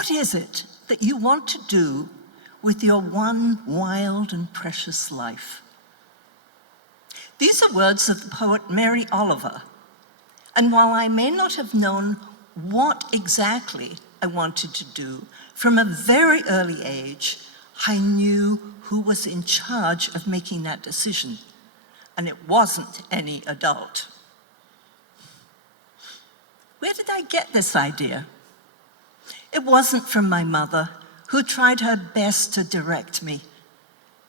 What is it that you want to do with your one wild and precious life? These are words of the poet Mary Oliver, and while I may not have known what exactly I wanted to do, from a very early age, I knew who was in charge of making that decision, and it wasn't any adult. Where did I get this idea? It wasn't from my mother, who tried her best to direct me,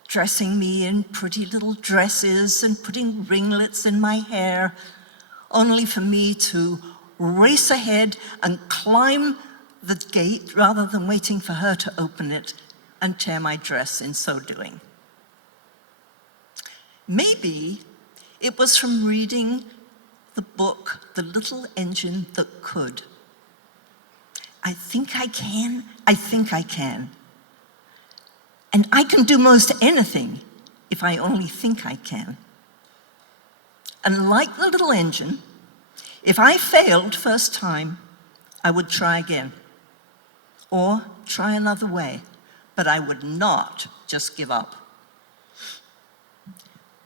dressing me in pretty little dresses and putting ringlets in my hair, only for me to race ahead and climb the gate rather than waiting for her to open it and tear my dress in so doing. Maybe it was from reading the book, The Little Engine That Could. I think I can, I think I can. And I can do most anything if I only think I can. And like the little engine, if I failed first time, I would try again, or try another way, but I would not just give up.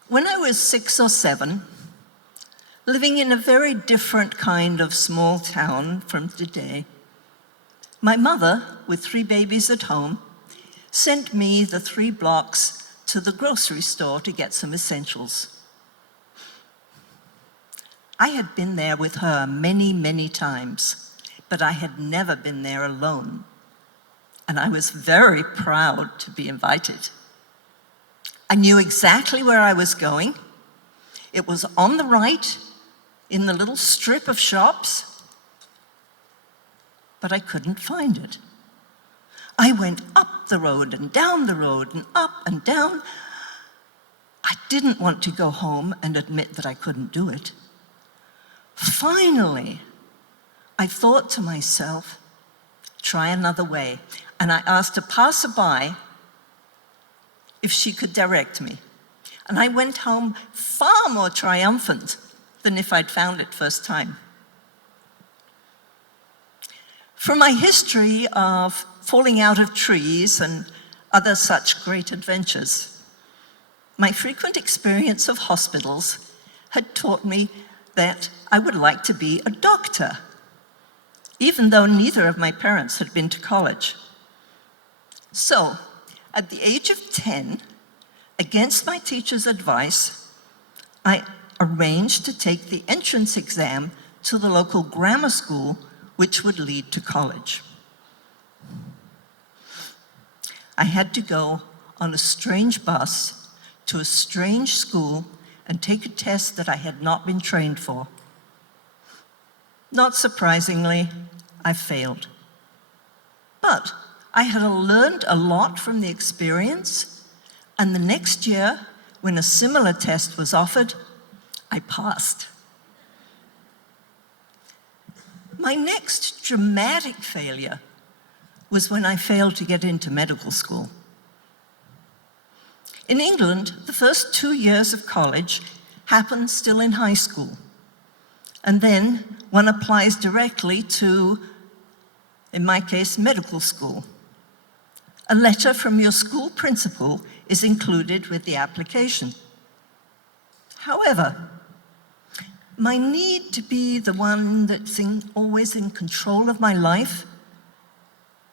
When I was 6 or 7, living in a very different kind of small town from today, my mother, with 3 babies at home, sent me the 3 blocks to the grocery store to get some essentials. I had been there with her many, many times, but I had never been there alone, and I was very proud to be invited. I knew exactly where I was going. It was on the right, in the little strip of shops, but I couldn't find it. I went up the road and down the road and up and down. I didn't want to go home and admit that I couldn't do it. Finally, I thought to myself, try another way. And I asked a passerby if she could direct me. And I went home far more triumphant than if I'd found it first time. From my history of falling out of trees and other such great adventures, my frequent experience of hospitals had taught me that I would like to be a doctor, even though neither of my parents had been to college. So, at the age of 10, against my teacher's advice, I arranged to take the entrance exam to the local grammar school, which would lead to college. I had to go on a strange bus to a strange school and take a test that I had not been trained for. Not surprisingly, I failed. But I had learned a lot from the experience, and the next year, when a similar test was offered, I passed. My next dramatic failure was when I failed to get into medical school. In England, the first 2 years of college happen still in high school, and then one applies directly to, in my case, medical school. A letter from your school principal is included with the application. However, my need to be the one that's always in control of my life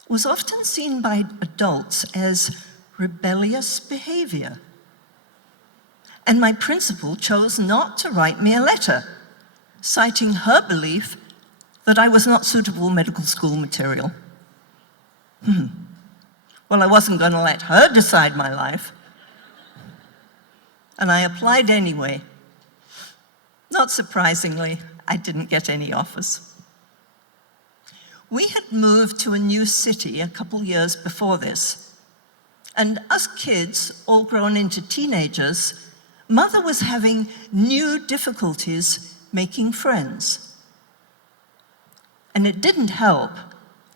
was often seen by adults as rebellious behavior. And my principal chose not to write me a letter, citing her belief that I was not suitable medical school material. Well, I wasn't going to let her decide my life. And I applied anyway. Not surprisingly, I didn't get any offers. We had moved to a new city a couple years before this, and us kids, all grown into teenagers, Mother was having new difficulties making friends. And it didn't help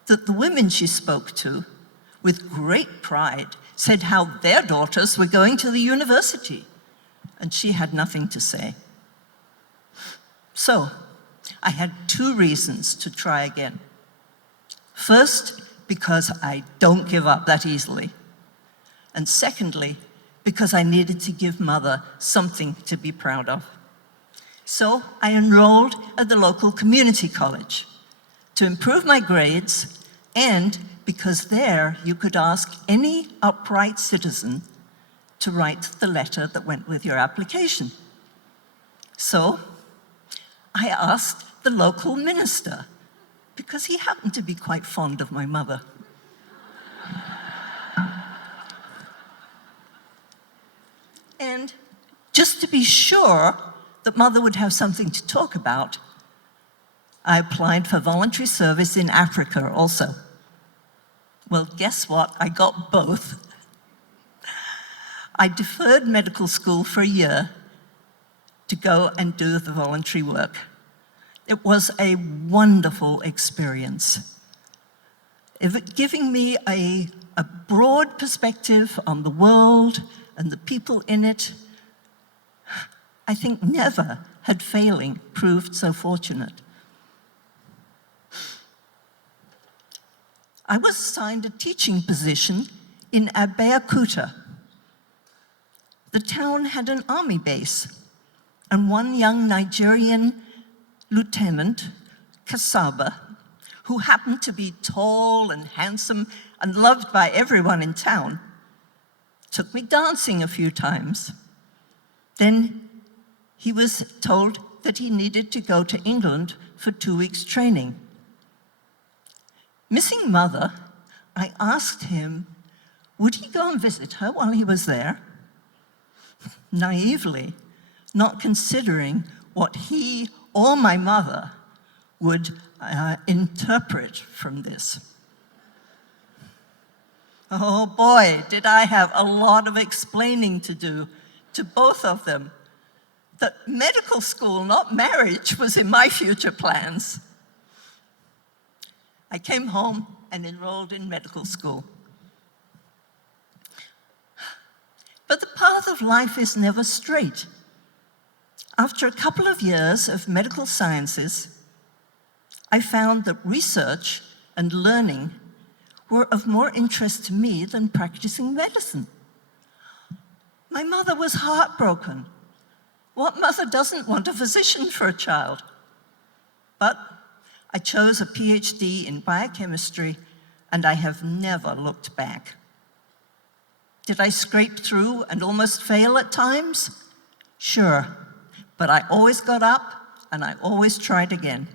that the women she spoke to, with great pride, said how their daughters were going to the university, and she had nothing to say. So, I had 2 reasons to try again. First, because I don't give up that easily. And secondly, because I needed to give Mother something to be proud of. So I enrolled at the local community college to improve my grades, and because there you could ask any upright citizen to write the letter that went with your application. So I asked the local minister, because he happened to be quite fond of my mother. And just to be sure that Mother would have something to talk about, I applied for voluntary service in Africa also. Well, guess what? I got both. I deferred medical school for a year to go and do the voluntary work. It was a wonderful experience, giving me a broad perspective on the world and the people in it. I think never had failing proved so fortunate. I was assigned a teaching position in Abeokuta. The town had an army base, and one young Nigerian lieutenant, Kasaba, who happened to be tall and handsome and loved by everyone in town, took me dancing a few times. Then he was told that he needed to go to England for 2 weeks training. Missing Mother, I asked him, would he go and visit her while he was there? Naively, not considering what he or my mother would interpret from this. Oh boy, did I have a lot of explaining to do to both of them. That medical school, not marriage, was in my future plans. I came home and enrolled in medical school. But the path of life is never straight. After a couple of years of medical sciences, I found that research and learning were of more interest to me than practicing medicine. My mother was heartbroken. What mother doesn't want a physician for a child? But I chose a PhD in biochemistry, and I have never looked back. Did I scrape through and almost fail at times? Sure, but I always got up and I always tried again.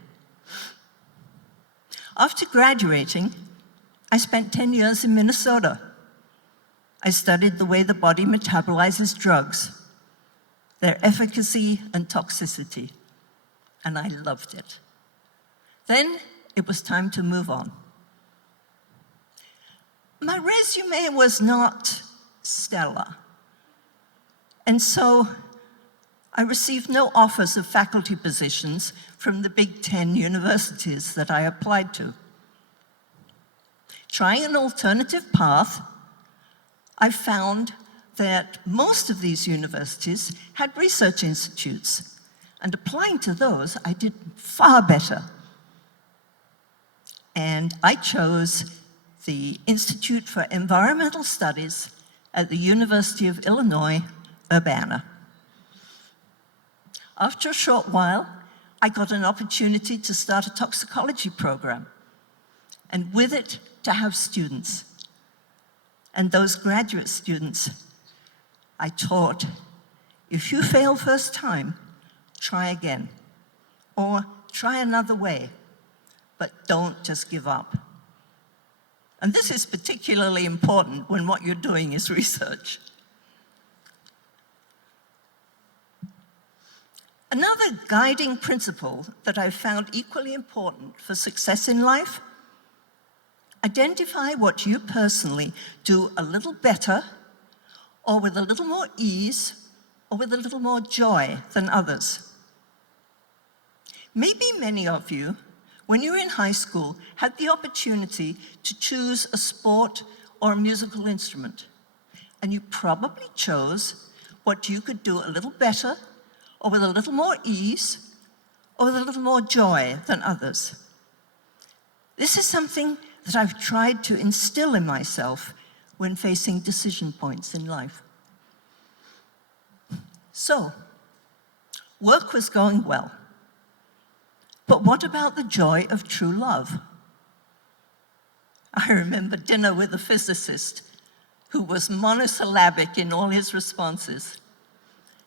After graduating, I spent 10 years in Minnesota. I studied the way the body metabolizes drugs, their efficacy and toxicity, and I loved it. Then it was time to move on. My resume was not stellar, and so I received no offers of faculty positions from the Big 10 universities that I applied to. Trying an alternative path, I found that most of these universities had research institutes, and applying to those, I did far better. And I chose the Institute for Environmental Studies at the University of Illinois, Urbana. After a short while, I got an opportunity to start a toxicology program, and with it, to have students. And those graduate students, I taught, if you fail first time, try again, or try another way, but don't just give up. And this is particularly important when what you're doing is research. Another guiding principle that I've found equally important for success in life: identify what you personally do a little better, or with a little more ease, or with a little more joy than others. Maybe many of you, when you were in high school, had the opportunity to choose a sport or a musical instrument, and you probably chose what you could do a little better, or with a little more ease, or with a little more joy than others. This is something that I've tried to instill in myself when facing decision points in life. So, work was going well. But what about the joy of true love? I remember dinner with a physicist who was monosyllabic in all his responses.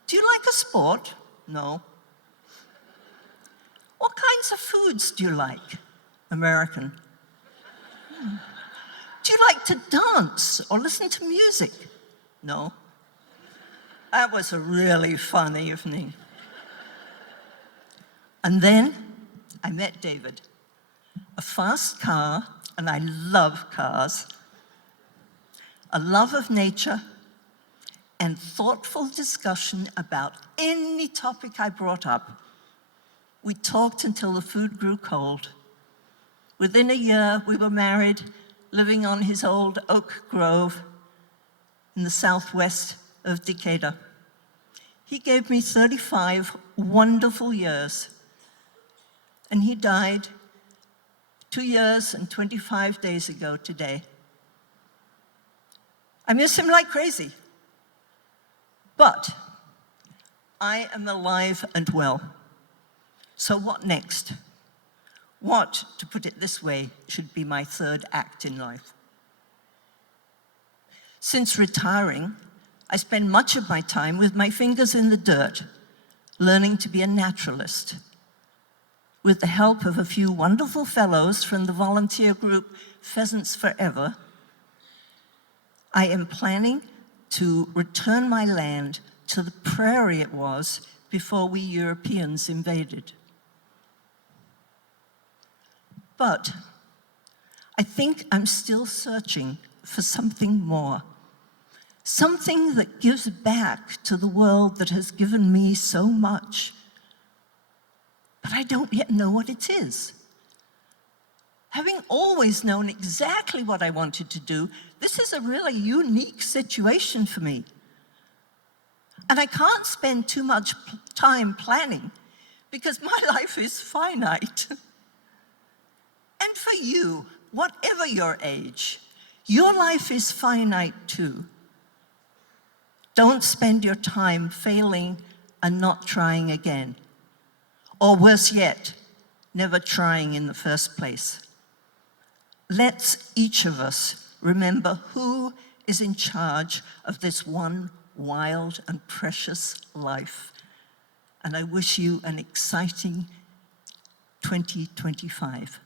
Do you like a sport? No. What kinds of foods do you like? American. Do you like to dance or listen to music? No. That was a really fun evening. And then I met David. A fast car, and I love cars. A love of nature, and thoughtful discussion about any topic I brought up. We talked until the food grew cold. Within a year, we were married, living on his old oak grove in the southwest of Decatur. He gave me 35 wonderful years, and he died 2 years and 25 days ago today. I miss him like crazy. But I am alive and well. So what next? What, to put it this way, should be my third act in life? Since retiring, I spend much of my time with my fingers in the dirt, learning to be a naturalist. With the help of a few wonderful fellows from the volunteer group Pheasants Forever, I am planning to return my land to the prairie it was before we Europeans invaded. But I think I'm still searching for something more, something that gives back to the world that has given me so much. But I don't yet know what it is. Having always known exactly what I wanted to do, this is a really unique situation for me. And I can't spend too much time planning because my life is finite. And for you, whatever your age, your life is finite too. Don't spend your time failing and not trying again. Or worse yet, never trying in the first place. Let's each of us remember who is in charge of this one wild and precious life. And I wish you an exciting 2025.